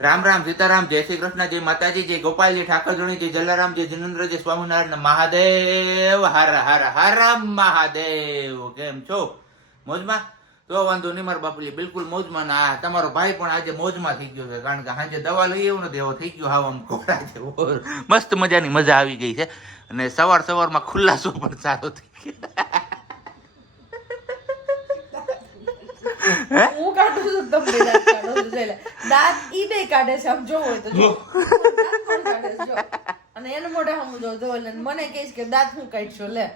રામ રામ સીતારામ, જય શ્રી કૃષ્ણ, જય માતાજી, જય ગોપાલજી, ઠાકરજોણી, જય જલારામ, જય જિનેન્દ્ર, જય સ્વામિનારાયણ મહાદેવ, હર હર હર મહાદેવ. કેમ છો? મોજમાં? તો વાંધો નહીં મારા બાપુજી, બિલકુલ મોજમાં. ના તમારો ભાઈ પણ આજે મોજમાં થઈ ગયો છે, કારણ કે આજે દવા લઈ એવું નથી, એવો થઈ ગયો હાવ આમ કોરા છે. મસ્ત મજાની મજા આવી ગઈ છે, અને સવાર સવારમાં ખુલ્લાસો પણ સારો થઈ ગયો. હું કાઢું છું, તમને દાંત કાઢો છો, જોઈ લે. દાંત ઈ બે કાઢે છે, આમ જોવો હોય તો જો. દાંત કોણ કાઢે છે, જો. અને એને મોઢે હમું જો એટલે મને કહીશ કે દાંત હું કાઢશો લે.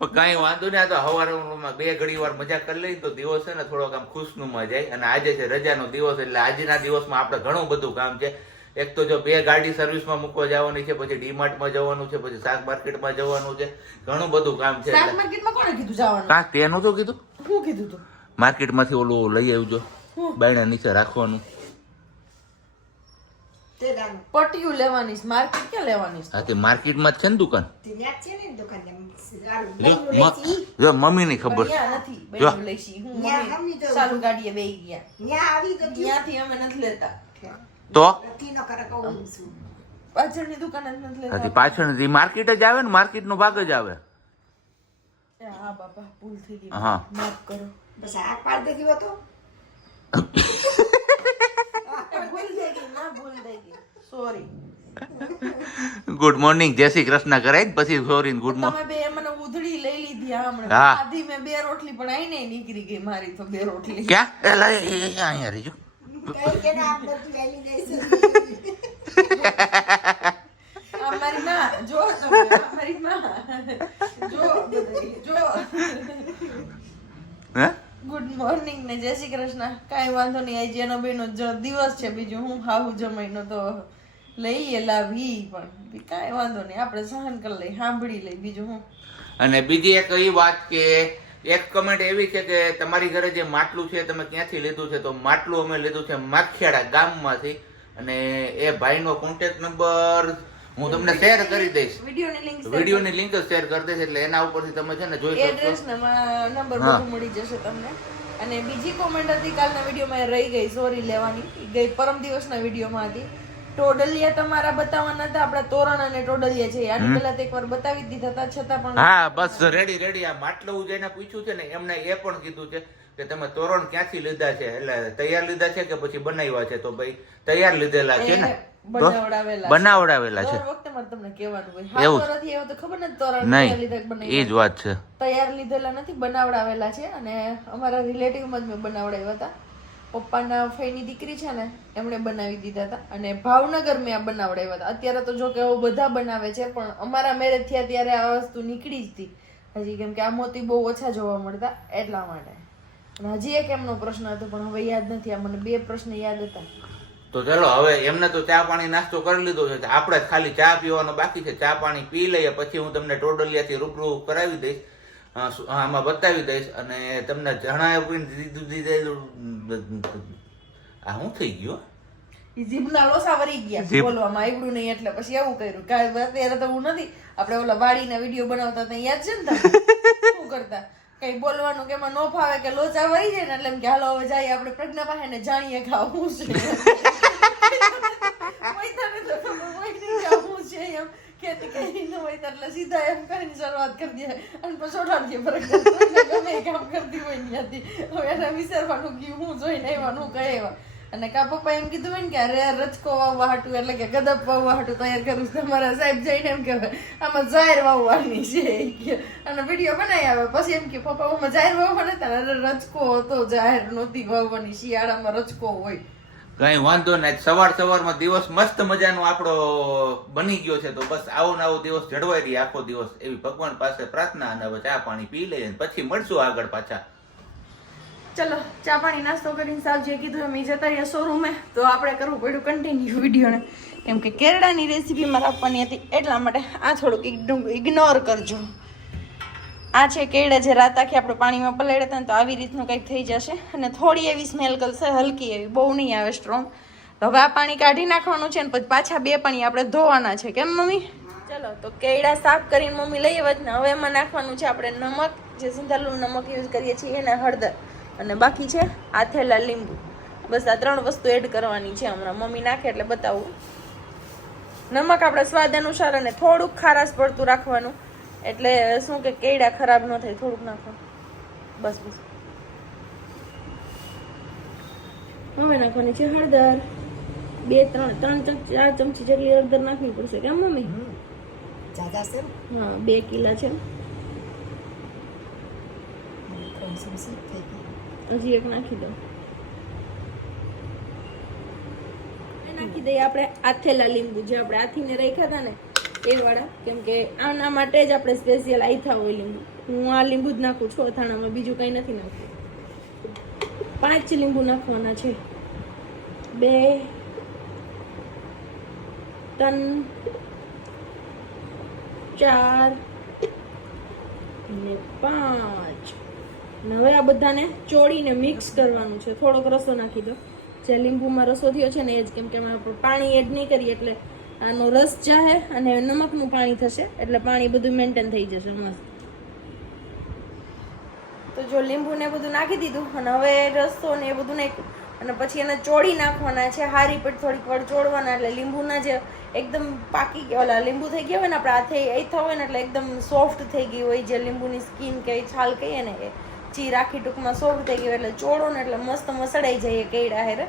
પણ કાંઈ વાંધો નહીં, આ તો હવારમાં બે ઘડી વાર મજા કરી લઈએ તો દિવસ છે ને થોડોક આમ ખુશનુમા જાય. અને આજે છે રજાનો દિવસ, એટલે આજના દિવસમાં આપણે ઘણું બધું કામ છે. એક તો જો બે ગાડી સર્વિસમાં મૂકવા જવાની છે, પછી ડીમાર્ટમાં જવાનું છે, પછી શાક માર્કેટમાં જવાનું છે, ઘણું બધું કામ છે. શાક માર્કેટમાં કોણે કીધું જવાનું? કાં તેનું તો કીધું, શું કીધું તું? માર્કેટમાંથી ઓલું લઈ આવજો, બાયણા નીચે રાખવાનું. પટિયું લેવાની છે, માર્કેટ ક્યાં લેવાની છે? હા તે માર્કેટમાં જ છે ને દુકાન. જો મમ્મી ની ખબર ત્યાં નથી બેન લઈશી. હું મમ્મી ચાલુ ગાડીએ બેહી ગયા. ત્યાંથી અમે નથી લેતા. તો પાછળની દુકાન જ નથી લેતા. પાછળ માર્કેટ જ આવે ને, માર્કેટ નો ભાગ જ આવે. હા બાપા, ભૂલ થઈ ગઈ, હા માફ કરો. બસ આ પાડ દે ગયો તો ભૂલ થઈ ગઈ, ના ભૂલ થઈ ગઈ, સોરી. ગુડ મોર્નિંગ, જય શ્રી કૃષ્ણ કરાય ને પછી સોરી ગુડ મોર્નિંગ. તમે બે મને ઉધડી લઈ લીધી હમણાં. હા. આધી મેં બે રોટલી પણ આઈને નીકળી ગઈ મારી તો બે રોટલી. ક્યાં એલા અહીંયા રહીજો. કઈ કે ના આમ બધું લઈ જઈશું. અમારી માં જો તમે, અમારી માં જો બધાય, જો. હે ગુડ મોર્નિંગ ને જય શ્રી કૃષ્ણ. કાંઈ વાંધો નહીં, આજે એનો બેનો દિવસ છે. બીજું હું હાહુ જમાઈનો તો લઈએ લાવી, પણ કાંઈ વાંધો નહીં, આપણે સહન કરી લઈ, સાંભળી લઈ, બીજું હું. અને બીજી એક એ વાત કે એક કમેન્ટ એવી છે કે તમારી ઘરે જે માટલું છે તમે ક્યાંથી લીધું છે? તો માટલું અમે લીધું છે માખિયાળા ગામમાંથી. અને એ ભાઈનો કોન્ટેક્ટ નંબર હું તમને શેર કરી દઈશ, વિડીયોની લિંક જ શેર કરી દઈશ, એટલે એના ઉપરથી તમે છે ને જોઈ શકશો. એડ્રેસ ને નંબર બધું મળી જશે તમને. અને બીજી કોમેન્ટ હતી કાલના વિડીયોમાં, રહી ગઈ, સોરી લેવાની, ગઈ પરમ દિવસના વિડીયોમાં હતી. ટોડલિયા તમારા બતાવવાના હતા, આપણા તોરણ અને ટોડલિયા છે, આની પહેલા તો એકવાર બતાવી દીધા હતા, છતાં પણ હા બસ રેડી. આ માટલું જેને પૂછ્યું છે ને એમને એ પણ કીધું છે કે તમે તોરણ ક્યાંથી લીધા છે, એટલે તૈયાર લીધા છે કે પછી બનાવ્યા છે? તો ભાઈ તૈયાર લીધેલા છે ને, બનાવડાવેલા છે. દર વખતે મારે તમને કહેવાનું હોય, હા તોરણથી એવું તો ખબર નથી તોરણ નહીં, લીધા કે બનાવ્યા. એ જ વાત છે. તૈયાર લીધેલા નથી, બનાવડાવેલા છે. અને અમારા રિલેટિવમાં જ મેં બનાવડાવ્યા હતા. પપ્પાના ફઈની દીકરી છે ને, એમણે બનાવી દીધા હતા. અને ભાવનગર મેં આ બનાવડાવ્યા હતા. અત્યારે તો જો કે બધા બનાવે છે, પણ અમારા મેરેજ થયા ત્યારે આ વસ્તુ નીકળી જ હતી હજી, કેમ કે આ મોતી બહુ ઓછા જોવા મળતા એટલા માટે. અને હજી એક એમનો પ્રશ્ન હતો, પણ હવે યાદ નથી. આ મને બે પ્રશ્ન યાદ હતા. તો ચલો હવે એમને તો ચા પાણી નાસ્તો કરી લીધો છે, આપણે ખાલી ચા પીવાનો બાકી છે. ચા પાણી પી લઈએ, પછી હું તમને ટોડલિયાથી રૂબરૂ કરાવી દઈશ, આમાં બતાવી દઈશ. અને તમને જણાવી દીધું. આ શું થઈ ગયું? જીભના લોસા વરી ગયા, બોલવામાં આવડ્યું નહીં એટલે પછી એવું કર્યું. કાંઈ અત્યારે તો હું નથી, આપણે ઓલા વાડીના વિડીયો બનાવતા ત્યાં યાદ છે ને તમે શું કરતા? કઈ બોલવાનું કે એમાં ન ફાવે કે લોચા વરી જાય ને, એટલે એમ કે હાલો હવે જાય આપણે પ્રજ્ઞા પાસે ને જાણીએ કે હું છે એમ કેતી કઈ ન હોય એટલે સીધા એમ કરીને શરૂઆત કરી દે અને પછી ઓઢાડીએ ગમે કામ કરતી હોય ત્યાંથી. હવે એને વિચારવાનું કે હું જોઈને આવ્યા કહે એવા. અને કા પપ્પા એમ કીધું હોય ને કે અરે રચકો વાવવા હાટું, એટલે કે ગદપ વાવવા હાટું તૈયાર કરું છું. તમારા સાહેબ જઈને એમ કે આમાં જાહેર વાવવાની છે, અને વિડીયો બનાવી આવે. પછી એમ કે પપ્પા આમાં જાહેર વાવવા નતા, અરે રચકો હતો, જાહેર નહોતી વાવવાની, શિયાળામાં રચકો હોય. કઈ વાંધો નહીં, સવારમાં દિવસ મસ્ત મજાનો આપણો બની ગયો છે. તો બસ આવો ને આવો દિવસ જળવાઈ રહી આખો દિવસ, એવી ભગવાન પાસે પ્રાર્થના. અને હવે ચા પાણી પી લઈએ, પછી મળશું આગળ પાછા. ચલો ચા પાણી નાસ્તો કરીને સાવજે કીધું એમ જતા રહ્યા શોરૂમે. તો આપણે કરવું પડ્યું કન્ટિન્યુ વિડીયોને, કેમ કે કેરડાની રેસીપી મારે આપવાની હતી, એટલા માટે આ થોડુંક ઇગ્નોર કરજો. આ છે કેળા જે રાત આખી આપણે પાણીમાં પલાળ્યા હતા ને, તો આવી રીતનું કંઈક થઈ જશે. અને થોડી એવી સ્મેલ કરશે, હલકી એવી, બહુ નહીં આવે સ્ટ્રોંગ. હવે આ પાણી કાઢી નાખવાનું છે ને પછી પાછા બે પાણી આપણે ધોવાના છે, કેમ મમ્મી? ચલો તો કેળા સાફ કરીને મમ્મી લઈ આવે ને. હવે એમાં નાખવાનું છે આપણે નમક, જે સિંધાલું નમક યુઝ કરીએ છીએ, એને હળદર, અને બાકી છે આથેલા લીંબુ. બસ આ 3 વસ્તુ એડ કરવાની છે હમણાં મમ્મી નાખે એટલે બતાવું. નમક આપણે સ્વાદ અનુસાર અને થોડુંક ખારાશ પડતું રાખવાનું, એટલે શું કે કેળા ખરાબ ન થાય, થોડુંક નાખવાનું. બસ બસ. હવે નાખવાની છે હળદર, 4 ચમચી જેટલી હળદર નાખવી પડશે કેમ મમ્મી? જાજા છે ને? હા 2 કિલા છે. 3 ચમચી થઈ ગઈ. હજી એક નાખી દો. નાખી દઈએ આપણે આથેલા લીંબુ, જે આપણે આથીને રાખ્યા હતા ને એ વાળા, કેમ કે આના માટે જ આપણે સ્પેશિયલ આથા હોય લીંબુ. હું આ લીંબુ જ નાખું છું અથાણામાં, બીજું કંઈ નથી નાખતું. 5 લીંબુ નાખવાના છે. 2 3 4 અને 5. હવે આ બધાને ચોળીને મિક્સ કરવાનું છે. થોડોક રસો નાખી દો, જે લીંબુમાં રસો થયો છે ને એ જ, કેમ કે આપણે પાણી એડ નહીં કરીએ એટલે આનો રસ જાહે અને નમકનું પાણી થશે, એટલે પાણી બધું મેન્ટેન થઈ જશે મસ્ત. તો જો લીંબુ ને બધું નાખી દીધું અને હવે રસો ને એ બધું નાખ્યું અને પછી એને ચોળી નાખવાના છે. હારી પર થોડીક વાર ચોળવાના, એટલે લીંબુના જે એકદમ પાકી ઓલા લીંબુ થઈ ગયા હોય ને આપણે હાથે આથા હોય ને એટલે એકદમ સોફ્ટ થઈ ગઈ હોય, જે લીંબુની સ્કીન કે છાલ કહીએ ને એ ચીર આખી ટૂંકમાં સોફ્ટ થઈ ગયું, એટલે ચોળો ને એટલે મસ્ત મસળાઈ જાય કેળા હેરે.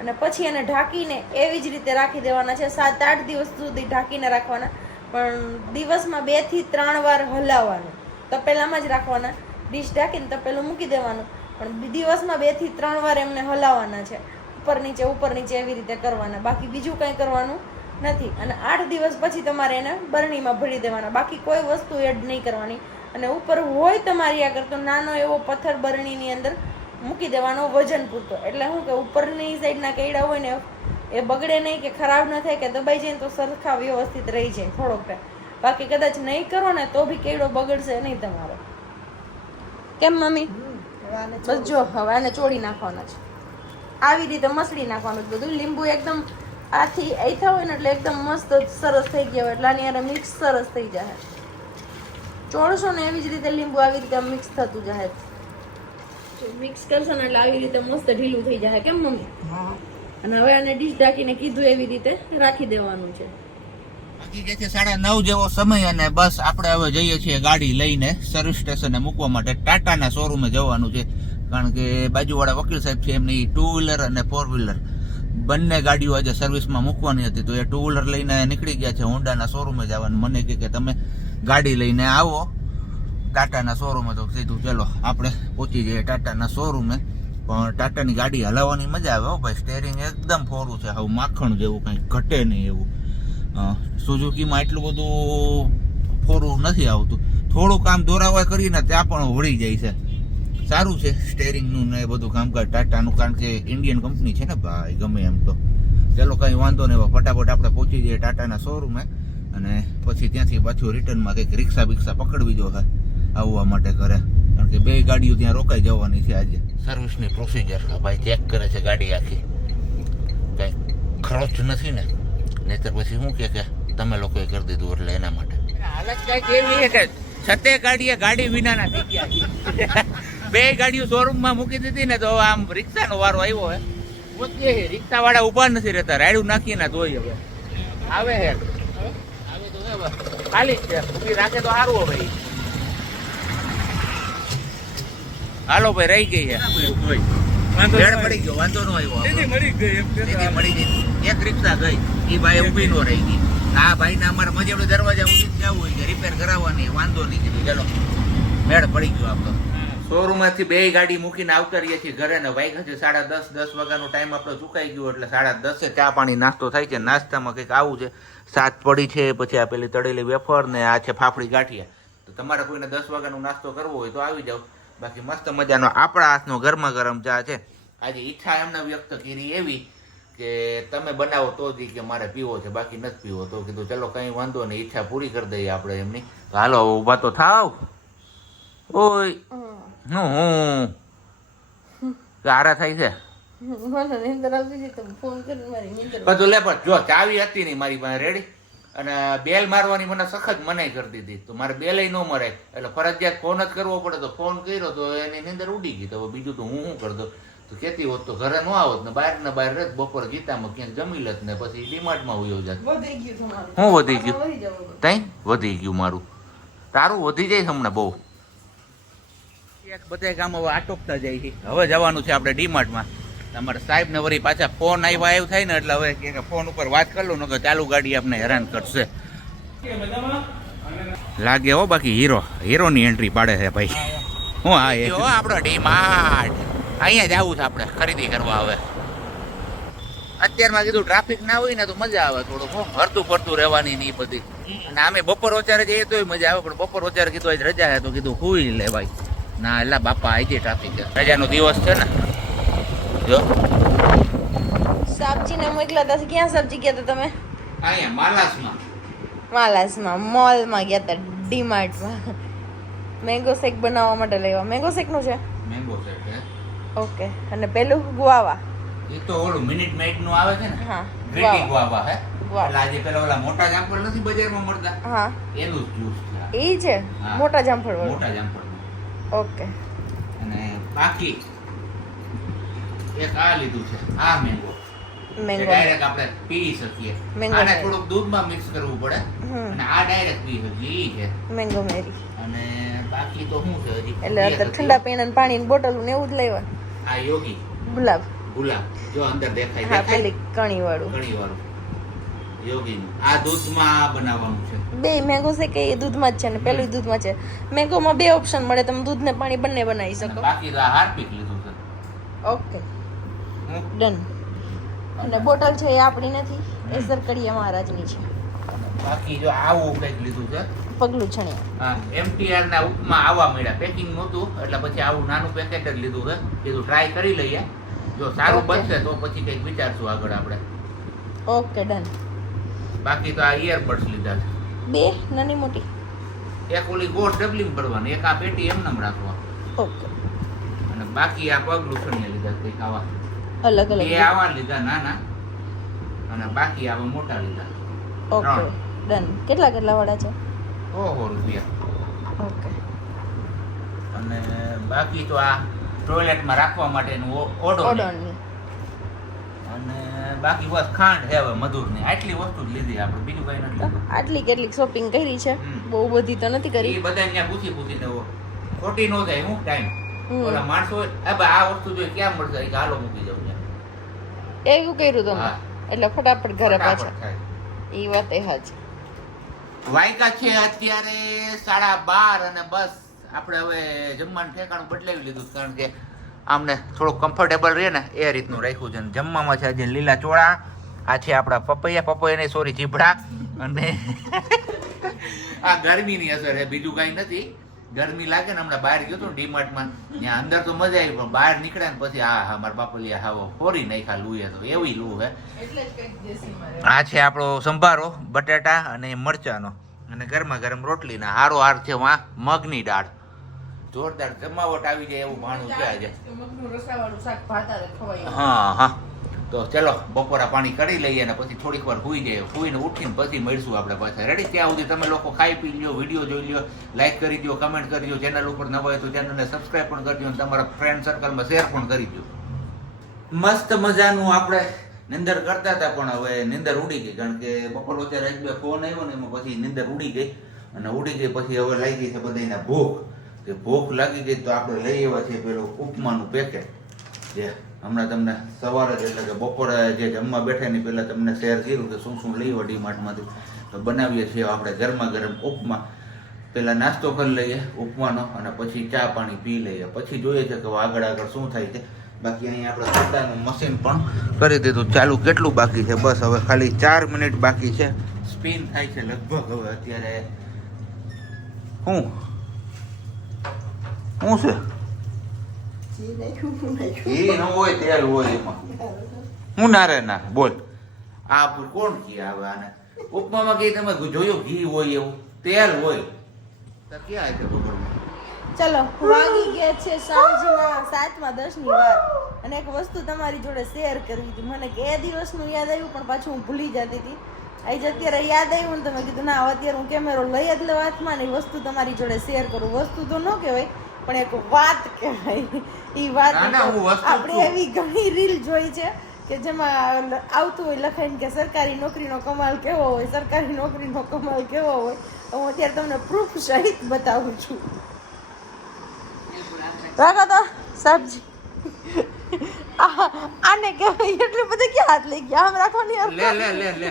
અને પછી એને ઢાંકીને એવી જ રીતે રાખી દેવાના છે. 7-8 દિવસ સુધી ઢાંકીને રાખવાના, પણ દિવસમાં 2 થી 3 વાર હલાવવાનું. તપેલામાં જ રાખવાના, ડીશ ઢાંકીને તપેલું મૂકી દેવાનું, પણ દિવસમાં 2 થી 3 વાર એમને હલાવવાના છે. ઉપર નીચે એવી રીતે કરવાના, બાકી બીજું કંઈ કરવાનું નથી. અને 8 દિવસ પછી તમારે એને બરણીમાં ભરી દેવાના, બાકી કોઈ વસ્તુ એડ નહીં કરવાની. અને ઉપર હોય તમારી આગળ તો નાનો એવો પથ્થર બરણીની અંદર મૂકી દેવાનો વજન પૂરતો, એટલે શું કે ઉપરની સાઈડના કેળા હોય ને એ બગડે નહીં કે ખરાબ ન થાય કે દબાઈ જાય તો સરખા વ્યવસ્થિત રહી જાય થોડોક ટાઈમ. બાકી કદાચ નહીં કરો ને તો બી કેળો બગડશે નહીં તમારો. કેમ મમ્મી? બસ જો હવે આને ચોળી નાખવાના છે, આવી રીતે મસળી નાખવાનું બધું. લીંબુ એકદમ આથી આથા હોય ને એટલે એકદમ મસ્ત સરસ થઈ ગયા હોય, એટલે આની હારે મિક્સ સરસ થઈ જાય. ચોળશો ને એવી જ રીતે લીંબુ આવી રીતે મિક્સ થતું જાય. મિક્સ કરશો ને એટલે આવી રીતે મસ્ત ઢીલું થઈ જાય કેમ મમ્મી? હા. અને હવે આને ડીશ ઢાંકીને કીધું એવી રીતે રાખી દેવાનું છે. બાકી જે છે 9:30 જેવો સમય અને બસ આપણે હવે જઈએ છીએ ગાડી લઈને સર્વિસ સ્ટેશને મૂકવા માટે. ટાટાના શોરૂમે જવાનું છે, કારણ કે બાજુવાળા વકીલ સાહેબ છે એમની 2 વ્હીલર અને 4 વ્હીલર બંને ગાડીઓ આજે સર્વિસમાં મૂકવાની હતી, તો એ 2 વ્હીલર લઈને નીકળી ગયા છે હોન્ડાના શોરૂમે જવાનું. મને કહે કે તમે ગાડી લઈને આવો ટાટાના શોરૂમે, તો કીધું ચલો આપણે પહોંચી જઈએ ટાટાના શોરૂમે. પણ ટાટાની ગાડી હલાવવાની મજા આવે હો ભાઈ, સ્ટેરિંગ એકદમ ફોરું છે, હવે માખણ જેવું, કંઈ ઘટે નહીં એવું. સુઝુકીમાં એટલું બધું ફોરું નથી આવતું, થોડું કામ દોરાવા કરીને ત્યાં પણ વળી જાય છે. સારું છે સ્ટેરિંગનું ને એ બધું કામકાજ ટાટાનું, કારણ કે ઇન્ડિયન કંપની છે ને ભાઈ, ગમે એમ તો. ચલો કંઈ વાંધો નહીં, ફટાફટ આપણે પહોંચી જઈએ ટાટાના શોરૂમે અને પછી ત્યાંથી પાછું રિટર્નમાં કંઈક રિક્ષા બિક્ષા પકડવી જોઈએ આવવા માટે ઘરે, કારણ કે 2 ગાડીઓ ત્યાં રોકાઈ જવાની છે આજે. સર્વિસની પ્રોસિજર ભાઈ ચેક કરે છે ગાડી આખી, કંઈ ખરોચ નથી ને, નહીતર પછી શું કે તમે લોકોએ કરી દીધું એટલે એના માટે. હાલત કંઈક એવી છે કે 6 ગાડીએ ગાડી વિનાના થઈ ગયા. 2 ગાડીઓ શોરૂમમાં મૂકી દીધી ને તો આમ રિક્ષાનો વારો આવ્યો હે. પોતે રિક્ષા વાળા ઉભા નથી રહેતા, રાયડું નાખીને ધોઈ હવે આવે હે, આવે તો ખાલી જ છે, ઊભી રાખે તો સારું ભાઈ. હાલો ભાઈ, રહી ગઈ છે, પડી ગયો, વાંધો ન આવ્યો, મળી ગઈ. એક રિક્ષા ગઈ, એ ભાઈ ઊભી નો રહી ગઈ. આ ભાઈ ને અમારે મજેડો દરવાજા ઊભી જ જવું હોય કે રિપેર કરાવવાની, વાંધો નહીં કીધું ચલો મેળ પડી ગયો આપણો. શોરૂમ માંથી 2 ગાડી મૂકીને આવતા રહીએ છીએ ઘરે ને વાગ્યા છે 10:30. 10 વાગ્યાનો ટાઈમ આપણો ચૂકાઈ ગયો, એટલે 10:30 ચા પાણી નાસ્તો થાય છે. નાસ્તામાં કંઈક આવું છે, 7 પડી છે, પછી આ પેલી તળેલી વેફર ને આ છે ફાફડી ગાંઠિયા. તો તમારે કોઈને 10 વાગ્યાનો નાસ્તો કરવો હોય તો આવી જાવ. બાકી મસ્ત મજાનો આપણા હાથનો ગરમા ગરમ ચા છે. આજે ઈચ્છા એમને વ્યક્ત કરી એવી કે તમે બનાવો તો જ કે મારે પીવો છે, બાકી નથી પીવો. તો કીધું ચલો કંઈ વાંધો નહીં, ઈચ્છા પૂરી કરી દઈએ આપણે એમની. હાલો ઊભા તો થાવ. ઓય હું આરા થાય છે બધું લે. પણ જો ચાવી હતી નહીં મારી પાસે રેડી, અને બેલ મારવાની મને સખત મનાઈ કરી દીધી, તો મારે બેલ ન મરાય એટલે ફરજિયાત ફોન જ કરવો પડે. તો ફોન કર્યો તો એની નીંદર ઉડી ગઈ, તો બીજું તો હું શું કરતો. તો કેતી હોત તો ઘરે ન આવત ને બહાર રહેત, બપોર ગીતામાં ક્યાંક જમી લેત ને પછી ડીમાર્ટમાં ઉયો જાત. વધી ગયું તમારું. હું વધી ગયું? વધી જવું. તઈ વધી ગયું મારું. તારું વધી જાય છે હમણાં બહુ. બધા કામ હવે આટોપતા જાય છે. હવે જવાનું છે આપણે ડીમાર્ટમાં. તમારા સાહેબ ને વળી પાછા ફોન આવ્યા એવું થાય ને એટલે હવે કે ફોન ઉપર વાત કરી લો ને ચાલુ ગાડી આપણે હેરાન કરશે. લાગે હો બાકી હીરોની એન્ટ્રી પાડે છે ભાઈ. હું હા એ આપણો ડીમાર્ટ અહીંયા જ આવું છે આપણે ખરીદી કરવા. હવે અત્યારમાં કીધું ટ્રાફિક ના હોય ને તો મજા આવે થોડું હરતું ફરતું રહેવાની ને એ બધી. અને અમે બપોર ઓચારે જઈએ તોય મજા આવે, પણ બપોર ઓચારે કીધું આજ રજા છે તો કીધું હુઈ લે ભાઈ. ના એટલે બાપા આજે ટ્રાફિક છે, રજાનો દિવસ છે ને. જો સબ્જી ને મોકલા હતા. ક્યાં સબ્જી ગયા હતા તમે? અહીંયા માલાસમાં. માલાસમાં મોલમાં ગયા હતા, ડીમાર્ટમાં. મેંગો શેક બનાવવા માટે લેવા. મેંગો શેક નું છે? મેંગો શેક છે. ઓકે. અને પેલું ગુઆવા. એ તો ઓલું મિનિટ મેઇડ નું આવે છે ને. હા, ગ્રીટી ગુઆવા હે. ગુઆવા. એટલે આજે પેલા ઓલા મોટા જામફળ નથી બજારમાં મળતા, હા એનું જ જ્યુસ છે. એ છે હા. મોટા જામફળ વાળું. મોટા જામફળ. ઓકે. અને બાકી એક આ લીધું છે, આ મેંગો. મેંગો. ડાયરેક્ટ આપણે પી શકીએ. મેંગો આને મેરી. થોડુંક દૂધમાં મિક્સ કરવું પડે અને આ ડાયરેક્ટ પી શકીએ. ઈ છે. મેંગો મેરી. અને બાકી તો શું છે હજી? એટલે અત્યારે ઠંડા પીણા પાણીની બોટલ ને એવું જ લેવા. આ યોગી ગુલાબ. ગુલાબ જો અંદર દેખાય હા, દેખાય પેલી કણી વાળું. ઘણી વાળું યોગી. આ દૂધમાં બનાવવાનું છે. બે મેંગો છે કે એ દૂધમાં જ છે ને પેલું દૂધમાં છે. મેંગોમાં બે ઓપ્શન મળે, તમે દૂધ ને પાણી બંને બનાવી અને શકો. બાકી તો આ હાર્પિક લીધું છે. ઓકે હમ. ડન. અને બોટલ છે એ આપણી નથી, એ સરકડીયા મહારાજની છે. બાકી જો આવું કંઈક લીધું છે. પગલું છણ્યા. હા, MTR ના ઉપમાં આવવા મળ્યા. પેકિંગ નહોતું એટલે પછી આવું નાનું પેકેટ જ લીધું છે. કીધું ટ્રાય કરી લઈએ, જો સારું Okay. બનશે તો પછી કંઈક વિચારશું આગળ આપણે. Okay done. બાકી તો આ ઇયરબડ્સ લીધા છે. બે નાની મોટી. એક ઓલી ગોળ ડબલિંગ પડવાની, એક આ પેટી એમને રાખવા. ઓકે. અને બાકી આ પગલું છણિયા લીધા કંઈક આવા. અલગ બે અલગ. આવા લીધા નાના અને બાકી આવા મોટા લીધા. Okay done. કેટલા કેટલા વાળા છે? ઓહો રૂપિયા. ઓકે. અને બાકી તો આ ટોયલેટમાં રાખવા માટેનું ઓડો. ઓડોનની. અને બાકી બસ ખાંડ છે હવે મધુરની. આટલી વસ્તુ જ લીધી આપણે, બીજું કઈ નથી લીધું. આટલી કેટલીક શોપિંગ કરી છે? હમ. બહુ બધી તો નથી કરી. એ બધા ત્યાં પૂછીને ખોટી ન જાય હું ટાઈમ. હમ. ઓલા માણસો હોય, "આ ભાઈ આ વસ્તુ જોઈએ ક્યાં મળશે?" એ કે હાલો મૂકી જાઉં ત્યાં. એવું કર્યું તમે? હા. એટલે ફટાફટ ઘરે પાછા. ફટાફટ થાય. એ વાત એ હાજી. વાયકા છે અત્યારે 12:30 અને બસ આપણે હવે જમવાનું ઠેકાણું બદલાવી લીધું છે, કારણ કે આમને થોડુંક કમ્ફર્ટેબલ રહે ને એ રીતનું રાખ્યું છે. અને જમવામાં છે આજે લીલા ચોળા, આ છે આપણા પપૈયા નહીં સોરી ચીભડા, અને આ ગરમીની અસર છે, બીજું કાંઈ નથી. ગરમી લાગે ને હમણાં બહાર ગયો તો ડીમાર્ટમાં, ત્યાં અંદર તો મજા આવી પણ બહાર નીકળ્યા ને પછી આ મારા બાપલિયા હાવો ફોરી નાખ્યા લૂએ, તો એવી લૂ હે. એટલે જ કંઈક દેશી મારે. આ છે આપણો સંભારો બટાટા અને મરચાનો, અને ગરમા ગરમ રોટલી ના હારો હાર છે વા મગની દાળ. જોરદાર જમાવટ આવી જાય એવું ભાણું છે આજે. મગનું રસાવાળું શાક ભાત હારે ખવાય. હા હા, તો ચલો બપોરા પાણી કરી લઈએ ને પછી થોડીક વાર સુઈ જઈએ. સુઈને ઉઠીને પછી મળીશું આપણે પાછા. રેડી? ત્યાં સુધી તમે લોકો ખાઈ પી લ્યો, વિડીયો જોઈ લ્યો, લાઈક કરી દો, કમેન્ટ કરી દો, ચેનલ ઉપર નવા હોય તો ચેનલને સબસ્ક્રાઈબ પણ કરી દો, અને તમારા ફ્રેન્ડ સર્કલમાં શેર પણ કરી દો. મસ્ત મજાનું આપણે નિંદર કરતા હતા પણ હવે નિંદર ઉડી ગઈ, કારણ કે બપોર વચ્ચે એક બે ફોન આવ્યો ને એમાં પછી નિંદર ઉડી ગઈ. અને ઉડી ગઈ પછી હવે લાગી છે બધાને ભૂખ. કે ભૂખ લાગી ગઈ તો આપણે લઈ આવ્યા છીએ પેલું ઉપમાનું પેકેટ, જે હમણાં તમને સવારે જ એટલે કે બપોરે જે જમવા બેઠા ની પહેલા તમને શેર કર્યું કે શું શું લઈ આવ્યા ડીમાર્ટમાંથી. તો બનાવીએ છીએ આપણે ગરમા ગરમ ઉપમા. પહેલા નાસ્તો કરી લઈએ ઉપમાનો અને પછી ચા પાણી પી લઈએ, પછી જોઈએ છે કે આગળ શું થાય છે. બાકી અહીંયા આપણે સોડાનું મશીન પણ કરી દીધું ચાલુ. કેટલું બાકી છે? બસ હવે ખાલી 4 મિનિટ બાકી છે. સ્પિન થાય છે લગભગ હવે અત્યારે. શું છે? જી નાખ્યું, હું નાખ્યું. ઘી ન હોય તેલ હોય એમાં. હું ના રે ના બોલ. આ કોણ ઘી આવે આને? ઉપમામાં કઈ તમે જોયું ઘી હોય એવું? તેલ હોય. તો ક્યાં છે બપોરમાં? ચલો, વાગી ગયા છે સાંજના 7:10 ની વાર. અને એક વસ્તુ તમારી જોડે શેર કરવી હતી. મને કે એ દિવસનું યાદ આવ્યું પણ પાછું હું ભૂલી જતી હતી. આજે અત્યારે યાદ આવ્યું ને તમે કીધું ના અત્યારે હું કેમેરો લઈ જ લઉં હાથમાં ને એ વસ્તુ તમારી જોડે શેર કરું. વસ્તુ તો ન કહેવાય પણ એક વાત કહેવાય. ઈ વાત ના, ના, હું વસ્તુ આપણે છું. એવી ઘણી રીલ જોઈ છે કે જેમાં આવતું હોય લખાઈને કે સરકારી નોકરીનો કમાલ કેવો હોય, સરકારી નોકરીનો કમાલ કેવો હોય. તો હું અત્યારે તમને પ્રૂફ સહિત બતાવું છું. રાખો તો સબ્જી. આને કહેવાય એટલું બધું ક્યાં હાથ લઈ ગયા? આમ રાખવાની યાર. લે લે લે લે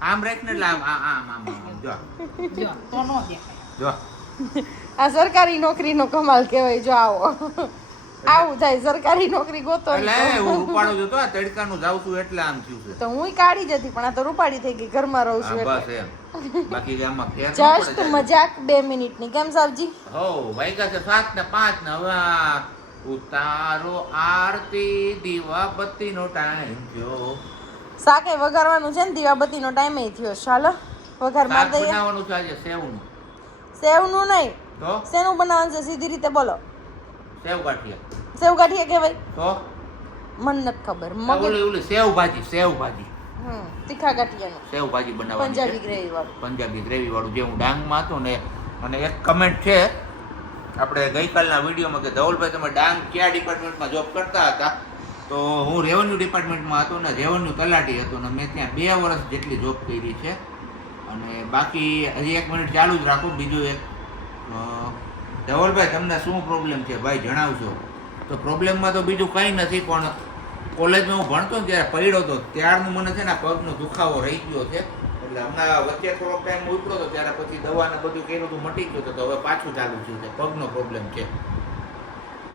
આમ રાખ ને એટલે આમ આમ જો જો આ સરકારી નોકરીનો કમાલ કહેવાય. જો આવો આવું થાય, સરકારી નોકરી ગોતો એટલે હું રૂપાળો જોતો આ તડકાનું જાઉં છું એટલે આમ થયું છે. તો હું કાઢી જતી, પણ આ તો રૂપાળી થઈ ગઈ, ઘરમાં રહું છું હા, એટલે. બસ એમ બાકી કે આમાં ફેર ન જસ્ટ પડે. મજાક 2 મિનિટની. કેમ સાવજી? હો વાગ્યા છે 7 ને 5 ને હવે આ ઉતારો આરતી દીવાબત્તીનો ટાઈમ થયો. શાકે વઘારવાનું છે ને, દીવાબત્તીનો ટાઈમ થયો. ચાલો વઘાર માર શાક દઈએ. બનાવવાનું છે આજે સેવનું. સેવનું નહીં, તો શેનું બનાવવાનું છે સીધી રીતે બોલો. સેવ ગાંઠિયા. સેવ ગાંઠિયા કહેવાય? તો મને નથી ખબર. આ મગજ. ઓલી સેવ ભાજી તીખા ગાંઠિયાનું સેવ ભાજી બનાવવાની પંજાબી છે. ગ્રેવી વાળું. પંજાબી ગ્રેવી વાળું જે હું ડાંગમાં હતો ને. અને એક કમેન્ટ છે આપણે ગઈકાલના વિડીયોમાં કે ધવલભાઈ તમે ડાંગ કયા ડિપાર્ટમેન્ટમાં જોબ કરતા હતા? તો હું રેવન્યુ ડિપાર્ટમેન્ટમાં હતો ને રેવન્યુ તલાટી હતો ને મેં ત્યાં 2 વર્ષ જેટલી જોબ કરી છે. અને બાકી હજી 1 મિનિટ ચાલુ જ રાખો. બીજું એક ધવલભાઈ તમને શું પ્રોબ્લેમ છે ભાઈ જણાવશો? તો પ્રોબ્લેમમાં તો બીજું કંઈ નથી, પણ કોલેજમાં હું ભણતો ને ત્યારે પડ્યો હતો ત્યારનું મને છે ને પગનો દુખાવો રહી ગયો છે. એટલે હમણાં વચ્ચે થોડોક ટાઈમ ઉતરો હતો ત્યારે પછી દવા ને બધું કર્યું હતું, મટી ગયું હતું. તો હવે પાછું ચાલુ થયું છે, પગનો પ્રોબ્લેમ છે.